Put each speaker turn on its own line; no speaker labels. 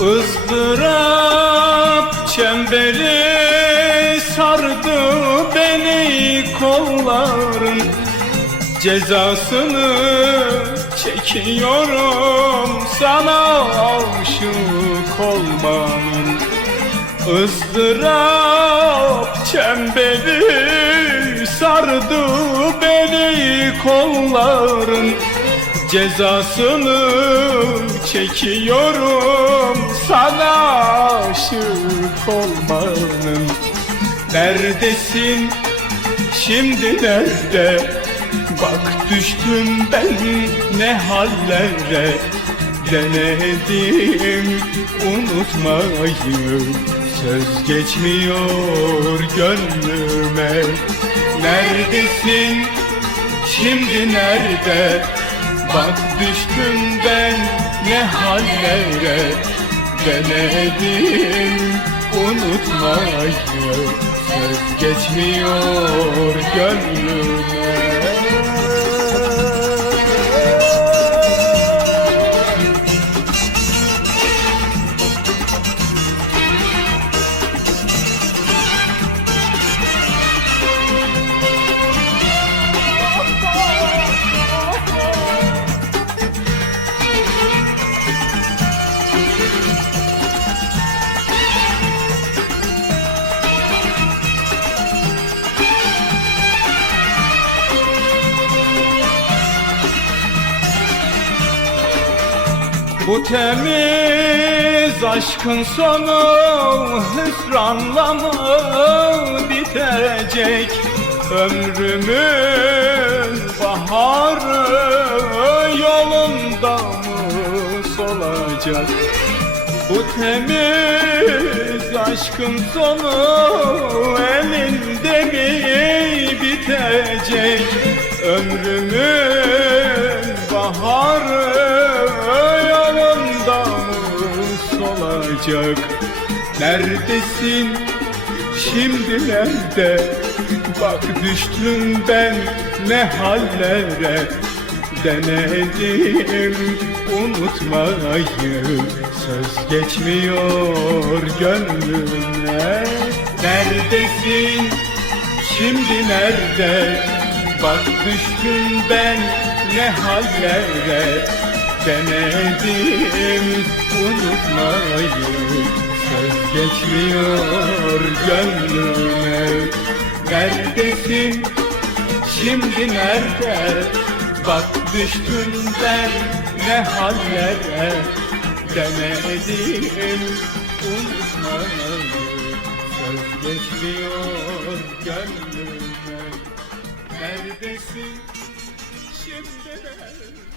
ızdırap çemberi sardı beni kolların. Cezasını çekiyorum sana aşık olmanın. Izdırap çemberi sardı beni kolların Cezasını çekiyorum sana aşık olmanın. Neredesin? Şimdi nerede? Bak düştüm ben ne hallere. Denedim unutmayı. Söz geçmiyor gönlüme. Neredesin? Şimdi nerede Bak düştüm ben ne hallere Denedim unutmayı. Söz geçmiyor gönlüme Bu temiz aşkın sonu hüsranla mı bitecek? Ömrümün baharı yolunda mı solacak? Bu temiz aşkın sonu elinde mi bitecek? Ömrümün solacak? Neredesin? Şimdi nerede? Bak düştüm ben ne hallere. Denedim unutmayı Söz geçmiyor gönlüme. Neredesin? Şimdi nerede? Bak düştüm ben ne hallere. Denedim unutmayı Söz geçmiyor gönlüme. Neredesin? Şimdi nerede? Bak düştüm ben ne hallere. Denedim unutmayı Söz geçmiyor gönlüme. Neredesin? Şimdi nerede